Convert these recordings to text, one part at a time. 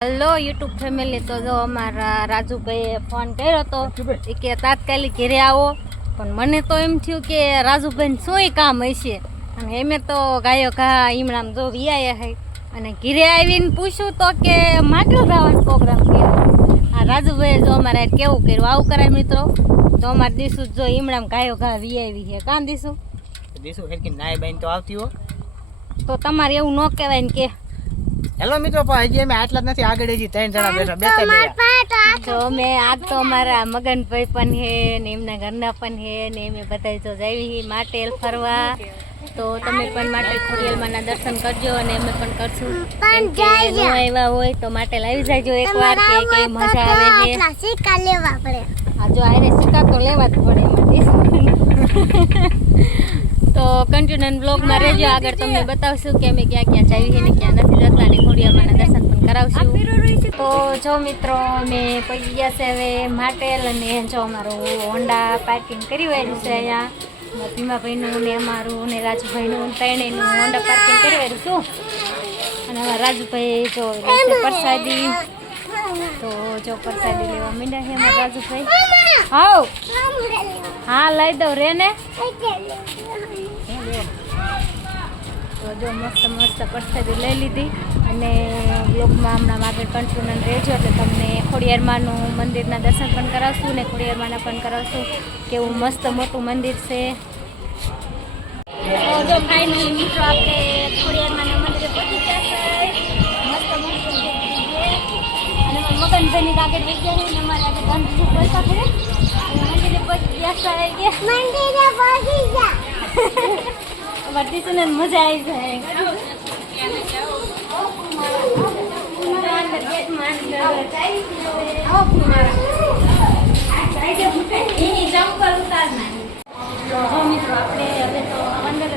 Hello YouTube family, તો જો અમારા રાજુભાઈએ ફોન કર્યો હતો કે તાત્કાલિક ઘરે આવો, પણ મને તો એમ થયું કે રાજુભાઈને શું કામ હશે, અને એમે તો ગાયો ઘા ઈમણામ જો વિયાયા હે, અને ઘરે આવીને પૂછ્યું તો કે માટલો ગાવાનો પ્રોગ્રામ કર્યો. આ રાજુભાઈએ જો અમારે કેવું કર્યું, આવું કરાય મિત્રો. તો અમારે દીસું જો ઈમણામ ગાયો ઘા વિયાવી છે. કાં દીસું હેરકી નાય બેન તો આવતી હો, તો તમારે એવું ન કહેવાય ને કે હેલો મિત્રો. પણ હજી અમે આટલા જ નથી, આગળ હજી 3 જણા બેઠા તો મેં આજ તો અમારા મગનભાઈ પણ હે ને એમના ઘરના પણ હે ને અમે બધા જો જઈ માટેલ ફરવા. તો તમે પણ માટેલ ખોડિયાલમાંના દર્શન કરજો અને અમે પણ કરશું. કેમ કે ન આવ્યા હોય તો માટેલ આવી જાયજો એકવાર, કે કેવી મજા આવે છે. સિક્કા લેવા પડે. હા, જો આને સિક્કા તો લેવા જ પડે એમાંથી. તો કન્ટિન્યુ બ્લોગમાં રહેજો, આગળ તમને બતાવશું કે અમે ક્યાં ક્યાં જઈએ છીએ ને ક્યાં નથી જતા, અને ખોડિયામાંના દર્શન પણ કરાવશું. તો જો મિત્રો અમે પહોંચી ગયા છે હવે માટેલ, અને જો અમારું હોન્ડા પાર્કિંગ કરી વાળ્યું છે અહીંયા. ભીમાભાઈનું ને અમારું ને રાજુભાઈનું ત્રણેયનું હોન્ડા પાર્કિંગ કરી વાળ્યું છું. અને અમારા રાજુભાઈ જો પ્રસાદી, તો જો પ્રસાદી લેવા માંડ્યા છે અમારા રાજુભાઈ. હાઉ હા લઈ દઉં રે ને. તો જો મસ્ત મસ્ત પ્રસાદી લઈ લીધી, અને બ્લોગમાં હમણાં આગળ કન્ટિન્યુ રહેજો એટલે તમને ખોડિયારમાંનું મંદિરના દર્શન પણ કરાવશું ને ખોડિયારમાંના પણ કરાવશું. કેવું મસ્ત મોટું મંદિર છે. તો જો ફાઇનલી મિત્રો આપણે ખોડિયારમાંના મંદિરે પહોંચી ગયા છે. મસ્ત મસ્ત અને મગનભાઈની આગળ વહી ગયા છે, અને અમારે આગળ ગાંધીજી પૈસા કરે મંદિરે પહોંચી ગયા છે. વર્તીશું ને મજા આવી જાય. મિત્રો આપણે હવે તો અંદર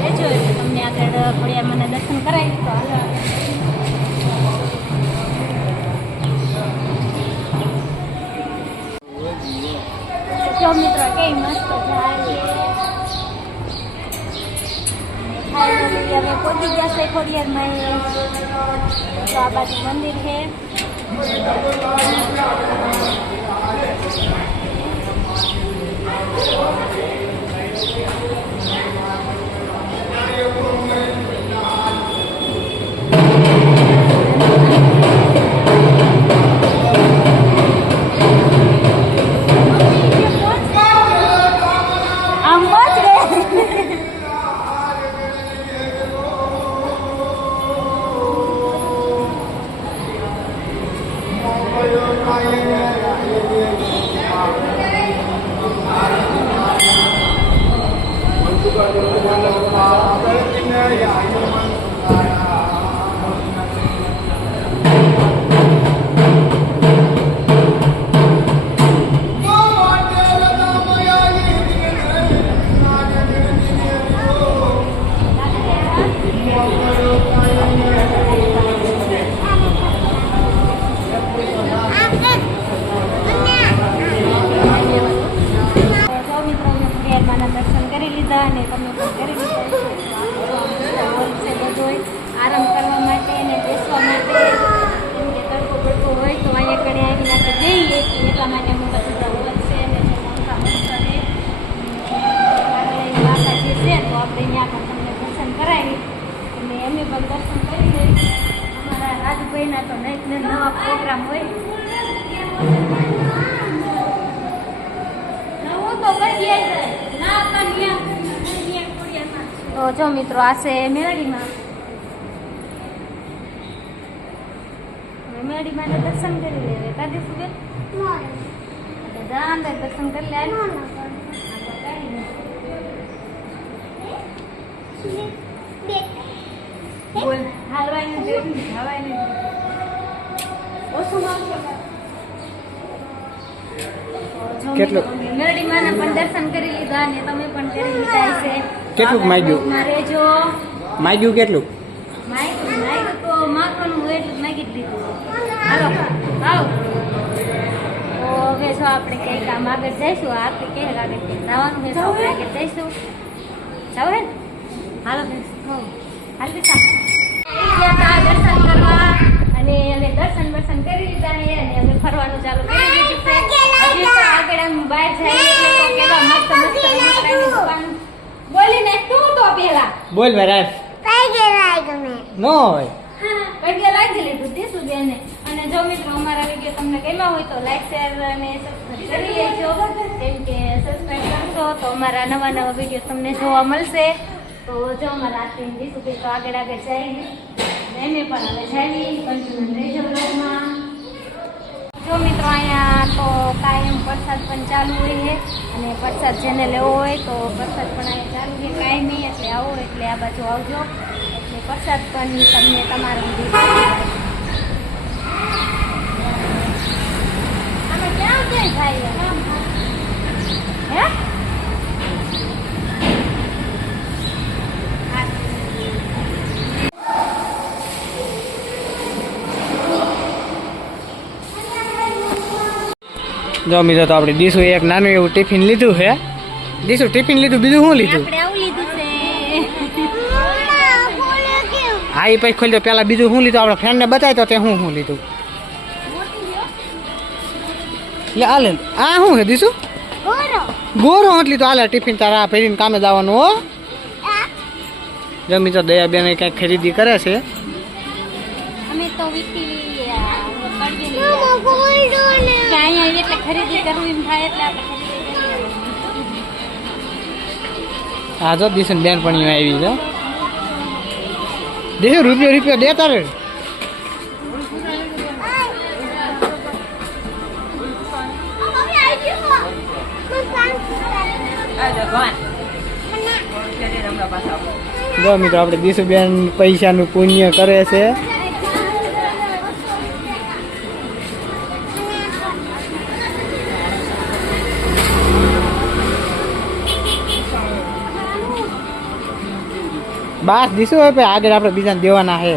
રહેજો એટલે તમને આગળ ખોડિયારમાંના દર્શન કરાવી. તો જો મિત્રો કઈ મસ્ત ઝાડ છે. હવે પહોંચી ગયા છે ખોડિયારમાં. તો આ બાજુ મંદિર છે. અને તમે પણ કરી લીધા છે બધો આરામ કરવા માટે અને બેસવા માટે. કેમ કે તડકો બડકો હોય તો અહીંયા કડે આવીને આપણે જઈએ એટલા માટે મોટા મોટા હોલ છે અને મોટા મોટા છે વાતા જે છે. તો આપણે ત્યાં પણ તમને દર્શન કરાવી અને અમે પણ દર્શન કરી લઈએ. અમારા રાજભાઈના તો નવા નવા પ્રોગ્રામ હોય. નવું તો કઈ જાય ના હતા. તો જો મિત્રો આ છે મેળીમાં. મેળીમાં દર્શન કરી લે. કાઢી શું બધા અંદર દર્શન કરી લે. બોલ હાલવાની મેળીમાં પણ દર્શન કરી લીધા અને તમે પણ કરી લીધા છે. કેટલું માગ્યું? રેજો માગ્યું કેટલું? માગ્યું તો માગવાનું હોય એટલું માગી જ દીધું. હાલો આવ. તો હવે જો આપણે કંઈક આમ આગળ જઈશું આપણે કે આગળ કંઈક જવાનું છે તો આપણે આગળ જઈશું જાવ હે હાલો હાલ બેટા દર્શન કરવા અને અમે દર્શન કરી લીધા છે અને અમે ફરવાનું ચાલુ કરી દીધું છે હજી તો આગળ આમ બહાર જઈએ એટલે તો કેવા મસ્ત રમકડાની દુકાન બોલીને તું તો પેલા બોલ મહારાજ નો હોય કઈ લાગી લીધું દીસું બેને અને જો મિત્રો અમારા વિડીયો તમને ગમ્યા હોય તો લાઈક શેર અને સબસ્ક્રાઇબ કરી લેજો કેમ કે સબસ્ક્રાઇબ કરશો તો અમારા નવા વિડીયો તમને જોવા મળશે તો જો અમારા આરતી દીસું કે તો આગળ જઈએ એમે પણ હવે જઈએ કન્ટિન્યુ રહેજો બ્લોગમાં જો મિત્રો અહીંયા તો કાયમ પ્રસાદ પણ ચાલુ હોય છે અને પ્રસાદ જેને લેવો હોય તો પ્રસાદ પણ અહીંયા ચાલુ છે કાયમી એટલે આવો એટલે આ બાજુ આવજો એટલે પ્રસાદ પણ તમને તમારું આમાં ક્યાં જાય થાય હે જો મિત્રો તો આપણે દીસુ એક નાનું એવું ટિફિન લીધું છે દીસુ ટિફિન લીધું બીજું શું લીધું આપણે આવું લીધું છે હા એ પછી ખોલી દો પેલા બીજું શું લીધું આપણા ફ્રેન્ડને બતાવી તો તે શું લીધું એટલે હાલે આ શું છે દીસુ ગોરો એટલી તો હાલે ટિફિન તારા ફેરીને કામે જવાનું હો જો મિત્રો દયાબેન કંઈક ખરીદી કરે છે અમે તો વીકલી અહીંયા એટલે ખરીદી કરવું એમ થાય એટલે આપણે ખરીદી કરીએ હા જો દીસુ બેન પણ આવી છે દીસુ રૂપિયો દે તારે જો મિત્રો આપણે દીસુબેન પૈસાનું પુણ્ય કરે છે બસ દીસુ હવે આગળ આપણે બીજાને દેવાના છે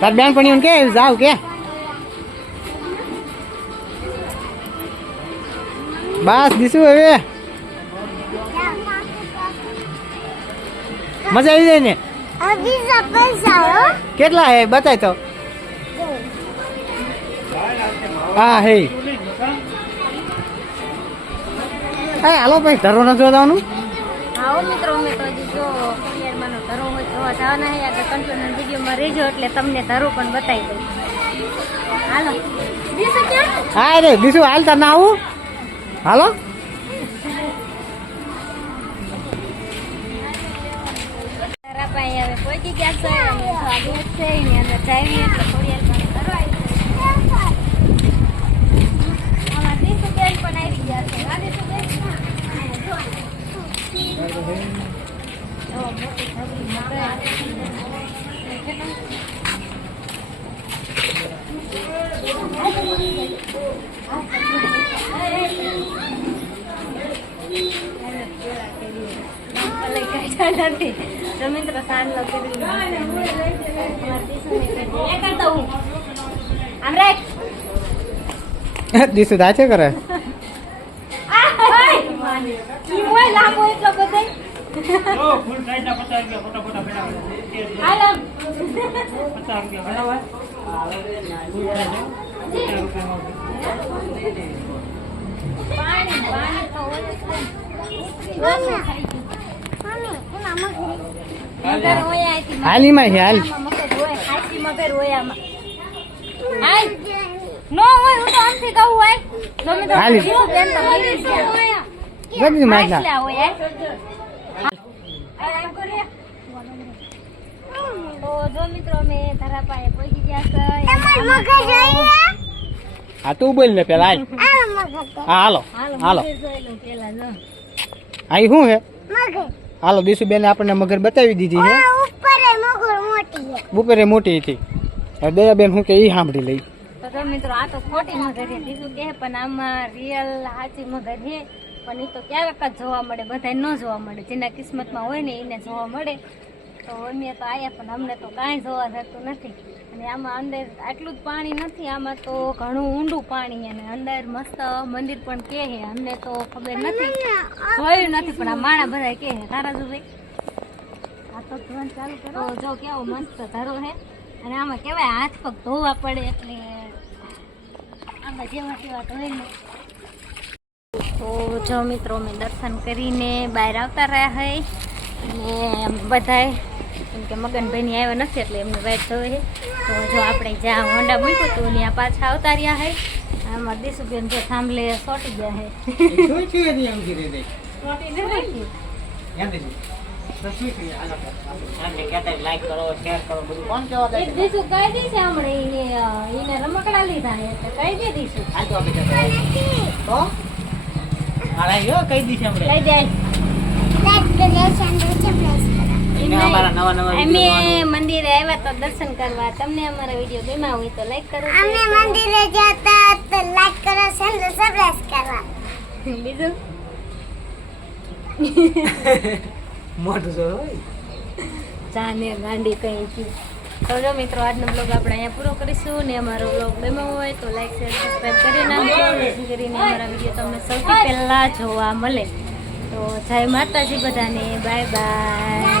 તાર બેન પણ કે જાવ કે બસ દીસુ હવે મજા આવી જાય ને કેટલા હે બતાય તો હા હે હાલો ભાઈ ધરો ન જોવાનું આવો મિત્રો અમે તો હજી જો ખોડિયારમાંનો ધરો હોય જોવા જવાના છે આગળ કન્ટિન્યુ વિડીયોમાં રહેજો એટલે તમને ધરો પણ બતાવી દઉં હાલો દીસુ ક્યાં હા રે દીસુ હાલતા ના આવું હાલો તારા પાસે હવે પહોંચી ગયા છે અને સ્વાગત છે એની અંદર જઈએ એટલે ખોડિયારમાંનો ધરો આવી જાય આમાં દીસુ બેન પણ આવી ગયા છે આ દીસુ બેન રમીન્દ્ર સાન દીસુ દાચે કરે લાંબો એટલો બધો હાલી માં છે હાલ નો હોય હું તો આમથી કહું હોય હાલી ગમી માથા તો જો મિત્રો અમે ધરા પાસે પહોંચી ગયા છે હા તું બોલ ને પેલા હા હાલો હાલો હા શું હે હાલો દીસુબેન આપણને મગર બતાવી દીધી છે ઉપરે મોટી હતી દયાબેન શું કે એ સાંભળી લઈ તો મિત્રો આ તો ખોટી મગર છે દીધું કે પણ આમાં રિયલ સાચી મગર છે પણ એ તો ક્યારેક જ જોવા મળે બધા ન જોવા મળે જેના કિસ્મતમાં હોય ને એને જોવા મળે તો અમે તો આવ્યા પણ અમને તો કાંઈ જોવા જતું નથી અને આમાં અંદર આટલું જ પાણી નથી, આમાં તો ઘણું ઊંડું પાણી અને અંદર મસ્ત મંદિર પણ કે હે. અમને તો ખબર નથી, જોયું નથી, પણ આ માણા બધા કે હે. તારાજુભાઈ આ તો ધોવાનું ચાલુ કરો. તો જો કેવો મસ્ત ધરો હે અને આમાં કેવાય હાથ પગ ધોવા પડે એટલે આમાં જેવા તેવા ધોઈ ને. તો જો મિત્રો અમે દર્શન કરીને બહાર આવતા રહ્યા હે અને બધાય કેમ કે મગનભાઈની આવ્યા નથી એટલે એમને વાઇટ જોવે છે. તો જો આપણે જ્યાં હોન્ડા મૂક્યું હતું ત્યાં પાછા આવતા રહ્યા હે. આમાં દીશુબેન જો થાંભલે સોટી ગયા હે. સોટી નથી. એક દીશુ કહી દઈશે હમણાં એને રમકડા લીધા હે એટલે કહી દે દીશુ. કહી દે. અમે મંદિરે આવ્યા તો દર્શન કરવા. તમને અમારા વિડીયો ગમ્યા હોય તો લાઈક કરો. અમે મંદિરે જતા તો લાઈક કરો, ચેનલ સબસ્ક્રાઇબ કરવા. બીજું મોટું જો હોય જાને ગાંડી કઈ થયું. તો જો મિત્રો આજનો બ્લોગ આપણે અહીંયા પૂરો કરીશું ને અમારો બ્લોગ ગમ્યો હોય તો લાઈક શેર સબસ્ક્રાઇબ કરી નાખજો જેથી કરીને અમારા વિડીયો તમને સૌથી પહેલા જોવા મળે. તો જય માતાજી બધાને, બાય બાય.